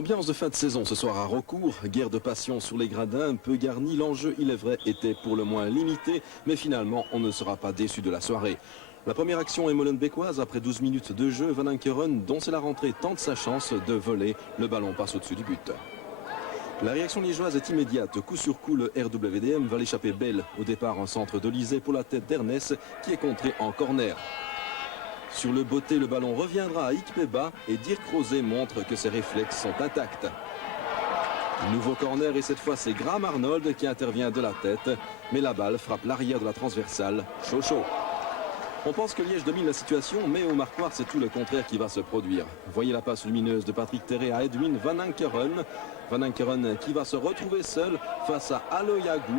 Ambiance de fin de saison ce soir à Raucourt, guerre de passion sur les gradins, peu garni, l'enjeu il est vrai était pour le moins limité, mais finalement on ne sera pas déçu de la soirée. La première action est molenbeekoise, après 12 minutes de jeu, Van Ankeren, dont c'est la rentrée, tente sa chance de voler, le ballon passe au-dessus du but. La réaction liégeoise est immédiate, coup sur coup le RWDM va l'échapper belle, au départ un centre d'Olysée pour la tête d'Ernest qui est contré en corner. Sur le botté, le ballon reviendra à Ikpeba et Dirk Rosé montre que ses réflexes sont intacts. Nouveau corner et cette fois c'est Graham Arnold qui intervient de la tête, mais la balle frappe l'arrière de la transversale, chaud. On pense que Liège domine la situation, mais au marquoir c'est tout le contraire qui va se produire. Voyez la passe lumineuse de Patrick Terré à Edwin Van Ankeren. Van Ankeren qui va se retrouver seul face à Aloyagou.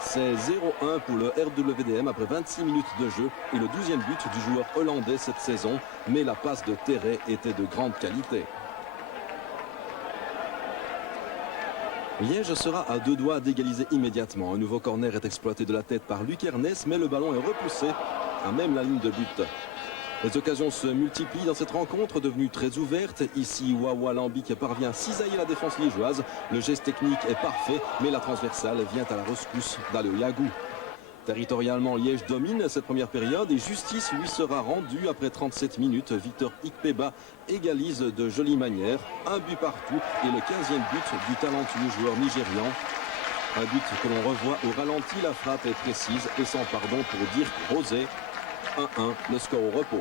C'est 0-1 pour le RWDM après 26 minutes de jeu et le 12e but du joueur hollandais cette saison. Mais la passe de Terré était de grande qualité. Liège sera à deux doigts d'égaliser immédiatement. Un nouveau corner est exploité de la tête par Luc Ernest, mais le ballon est repoussé à même la ligne de but. Les occasions se multiplient dans cette rencontre devenue très ouverte. Ici, Wawa Lambic parvient à cisailler la défense liégeoise. Le geste technique est parfait, mais la transversale vient à la rescousse d'Aloyagou. Territorialement, Liège domine cette première période et justice lui sera rendue après 37 minutes. Victor Ikpeba égalise de jolie manière. Un but partout et le 15e but du talentueux joueur nigérian. Un but que l'on revoit au ralenti. La frappe est précise et sans pardon pour Dirk Rosé. 1-1, le score au repos.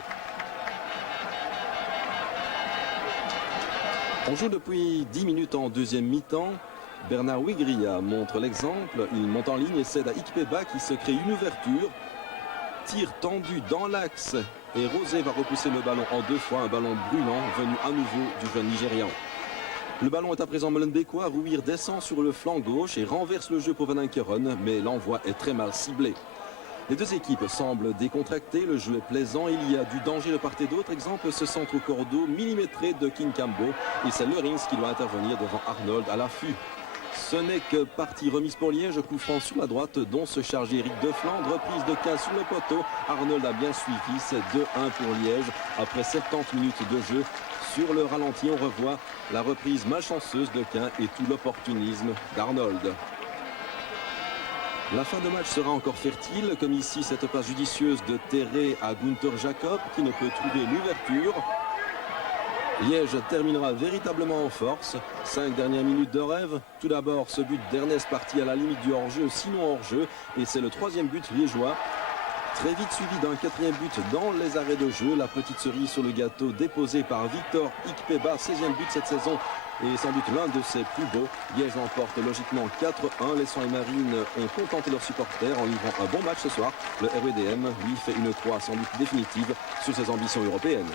On joue depuis 10 minutes en deuxième mi-temps. Bernard Wigria montre l'exemple. Il monte en ligne et cède à Ikpeba qui se crée une ouverture. Tir tendu dans l'axe et Rosé va repousser le ballon en deux fois. Un ballon brûlant venu à nouveau du jeune Nigérian. Le ballon est à présent molenbeekois. Rouir descend sur le flanc gauche et renverse le jeu pour Van Ankeren, mais l'envoi est très mal ciblé. Les deux équipes semblent décontractées, le jeu est plaisant, il y a du danger de part et d'autre. Exemple, ce centre au cordeau millimétré de Kinkambo et c'est Leurins qui doit intervenir devant Arnold à l'affût. Ce n'est que partie remise pour Liège, coup franc sur la droite dont se charge Eric de Flandre, reprise de 15 sur le poteau. Arnold a bien suivi, c'est 2-1 pour Liège après 70 minutes de jeu. Sur le ralenti, on revoit la reprise malchanceuse de Quin et tout l'opportunisme d'Arnold. La fin de match sera encore fertile, comme ici cette passe judicieuse de Terré à Gunther Jacob qui ne peut trouver l'ouverture. Liège terminera véritablement en force. 5 dernières minutes de rêve. Tout d'abord ce but d'Ernest parti à la limite du hors-jeu, sinon hors-jeu. Et c'est le 3e but liégeois. Très vite suivi d'un 4e but dans les arrêts de jeu. La petite cerise sur le gâteau déposée par Victor Ikpeba, 16e but cette saison. Et sans doute l'un de ses plus beaux. Liège l'emporte logiquement 4-1. Les Soins et Marines ont contenté leurs supporters en livrant un bon match ce soir. Le RWDM lui fait une croix sans doute définitive sur ses ambitions européennes.